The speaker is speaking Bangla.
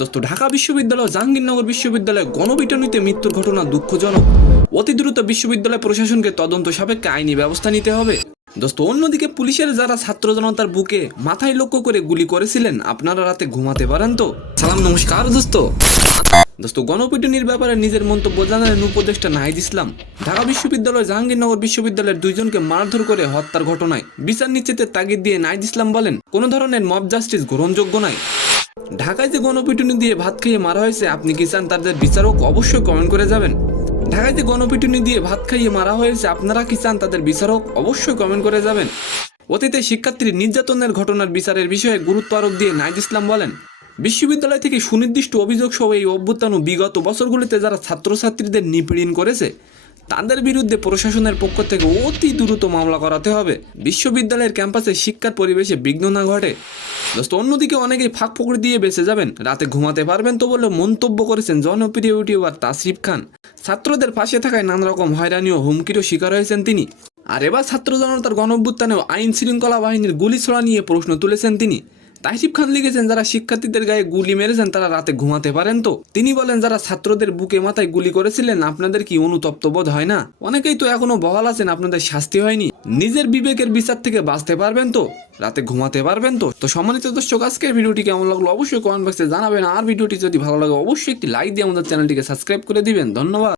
দোস্ত, ঢাকা বিশ্ববিদ্যালয় জাহাঙ্গীরনগর বিশ্ববিদ্যালয়ে গণপিটুনিতে মৃত্যুর ঘটনা দুঃখজনক। অতি দ্রুত বিশ্ববিদ্যালয় প্রশাসনকে তদন্ত সাপেক্ষে আইনি ব্যবস্থা নিতে হবে। দোস্ত, অন্যদিকে পুলিশের যারা ছাত্র জনতার বুকে মাথায় লক্ষ্য করে গুলি করেছিলেন, আপনারা রাতে ঘুমাতে পারেন তো? সালাম নমস্কার দোস্ত। দোস্ত, গণপিটুনির ব্যাপারে নিজের মন্তব্য জানালেন উপদেষ্টা নাহিদ ইসলাম। ঢাকা বিশ্ববিদ্যালয় জাহাঙ্গীরনগর বিশ্ববিদ্যালয়ের দুইজনকে মারধর করে হত্যার ঘটনায় বিচার নিশ্চিতের তাগিদ দিয়ে নাহিদ ইসলাম বলেন, কোনো ধরনের মব জাস্টিস গ্রহণযোগ্য নয়। ঢাকায় যে গণপিটুনি দিয়ে ভাত খেয়ে মারা হয়েছে, আপনি কি চান তাদের বিচারক? অবশ্যই কমেন্ট করে যাবেন। ঢাকায় যে গণপিটুনি দিয়ে ভাত খাইয়ে মারা হয়েছে, আপনারা কি চান তাদের বিচারক? অবশ্যই কমেন্ট করে যাবেন। অতীতে শিক্ষার্থীর নির্যাতনের ঘটনার বিচারের বিষয়ে গুরুত্ব আরোপ দিয়ে নাহিদ ইসলাম বলেন, বিশ্ববিদ্যালয় থেকে সুনির্দিষ্ট অভিযোগ সহ এই অভ্যুত্থান বিগত বছরগুলিতে যারা ছাত্রছাত্রীদের নিপীড়ন করেছে তাদের বিরুদ্ধে প্রশাসনের পক্ষ থেকে অতি দ্রুত মামলা করাতে হবে, বিশ্ববিদ্যালয়ের ক্যাম্পাসে শিক্ষার পরিবেশে বিঘ্ন না ঘটে। দোস্ত, অন্যদিকে অনেকেই ফাঁক ফকর দিয়ে বেঁচে যাবেন, রাতে ঘুমাতে পারবেন তো বলে মন্তব্য করেছেন জনপ্রিয় ইউটিউবার তাসরিফ খান। ছাত্রদের পাশে থাকায় নানা রকম হয়রানি ও হুমকিরও শিকার হয়েছেন তিনি। আর এবার ছাত্র জনতার গণঅভ্যুত্থানেও আইন শৃঙ্খলা বাহিনীর গুলি ছোড়া নিয়ে প্রশ্ন তুলেছেন তিনি। তাসরিফ খান লিখেছেন, যারা শিক্ষার্থীদের গায়ে গুলি মেরেছেন তারা রাতে ঘুমাতে পারেন তো? তিনি বলেন, যারা ছাত্রদের বুকে মাথায় গুলি করেছিলেন, আপনাদের কি অনুতপ্ত বোধ হয় না? অনেকেই তো এখনো বহাল আছেন, আপনাদের শাস্তি হয়নি। নিজের বিবেকের বিচার থেকে বাঁচতে পারবেন তো? রাতে ঘুমাতে পারবেন তো? সম্মানিত দর্শক, আজকের ভিডিওটি কেমন লাগলো অবশ্যই কমেন্ট বক্সে জানাবেন। আর ভিডিওটি যদি ভালো লাগে অবশ্যই একটি লাইক দিয়ে আমাদের চ্যানেলটিকে সাবস্ক্রাইব করে দিবেন। ধন্যবাদ।